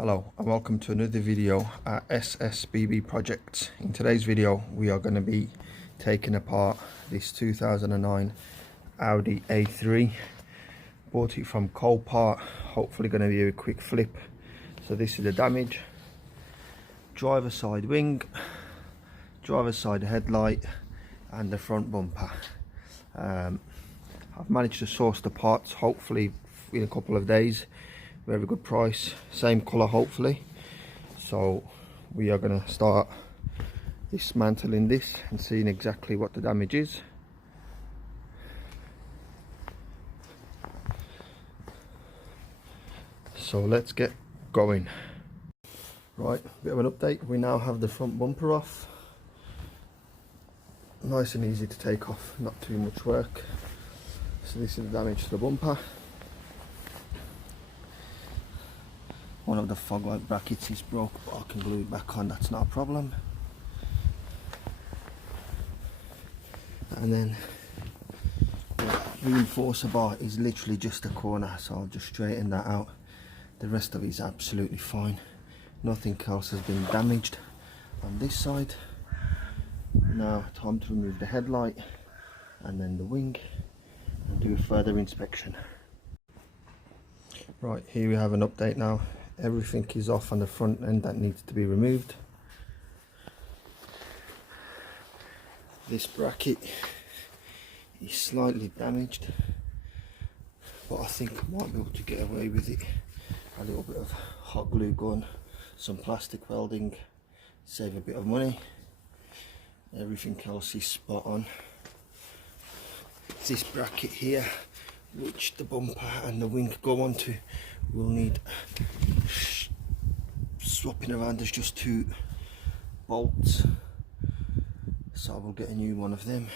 Hello and welcome to another video at SSBB Project. In today's video we are going to be taking apart this 2009 Audi A3. Bought it from Copart, hopefully going to be a quick flip. So this is the damage: driver side wing, driver side headlight and the front bumper. I've managed to source the parts hopefully in a couple of days. Very good price, same color hopefully. So we are going to start dismantling this and seeing exactly what the damage is. So let's get going. Right, bit of an update. We now have the front bumper off. Nice and easy to take off, not too much work. So this is the damage to the bumper. One of the fog light brackets is broke, but I can glue it back on, that's not a problem. And then the reinforcer bar is literally just a corner, so I'll just straighten that out. The rest of it is absolutely fine. Nothing else has been damaged on this side. Now time to remove the headlight and then the wing and do a further inspection. Right, here we have an update now. Everything is off on the front end that needs to be removed. This bracket is slightly damaged, but I think I might be able to get away with it. A little bit of hot glue gun, some plastic welding, save a bit of money. Everything else is spot on. This bracket here, which the bumper and the wing go onto, will need swapping around. There's just two bolts, so I will get a new one of them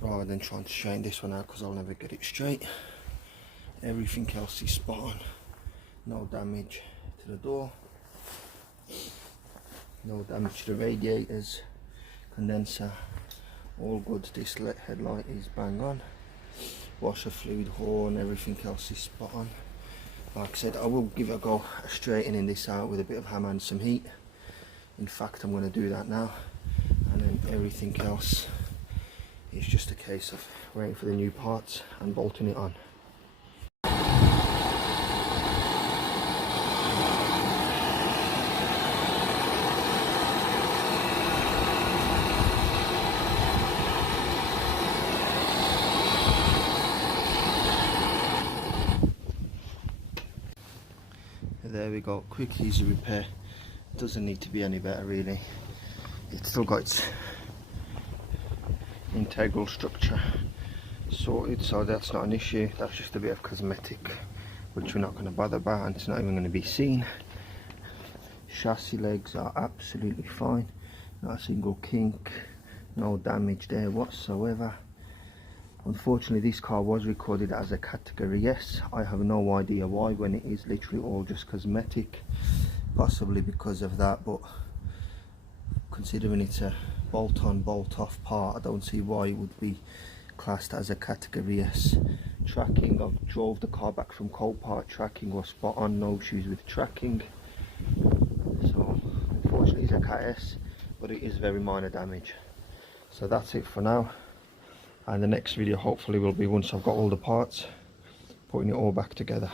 rather than trying to straighten this one out because I'll never get it straight. Everything else is spot on. No damage to the door, no damage to the radiators, condenser, all good. This headlight is bang on. Washer fluid, horn, everything else is spot on. Like I said, I will give it a go straightening this out with a bit of hammer and some heat. In fact, I'm going to do that now, and then everything else is just a case of waiting for the new parts and bolting it on. There we go, quick easy repair. Doesn't need to be any better really. It's still got its integral structure sorted, so that's not an issue. That's just a bit of cosmetic which we're not going to bother about, and it's not even going to be seen. Chassis legs are absolutely fine, not a single kink, no damage there whatsoever. Unfortunately, this car was recorded as a category S. I have no idea why, when it is literally all just cosmetic. Possibly because of that, but considering it's a bolt-on, bolt-off part, I don't see why it would be classed as a category S. Tracking, I drove the car back from Copart, tracking was spot on, no issues with tracking. So unfortunately it's a Cat S, but it is very minor damage. So that's it for now. And the next video hopefully will be once I've got all the parts, putting it all back together.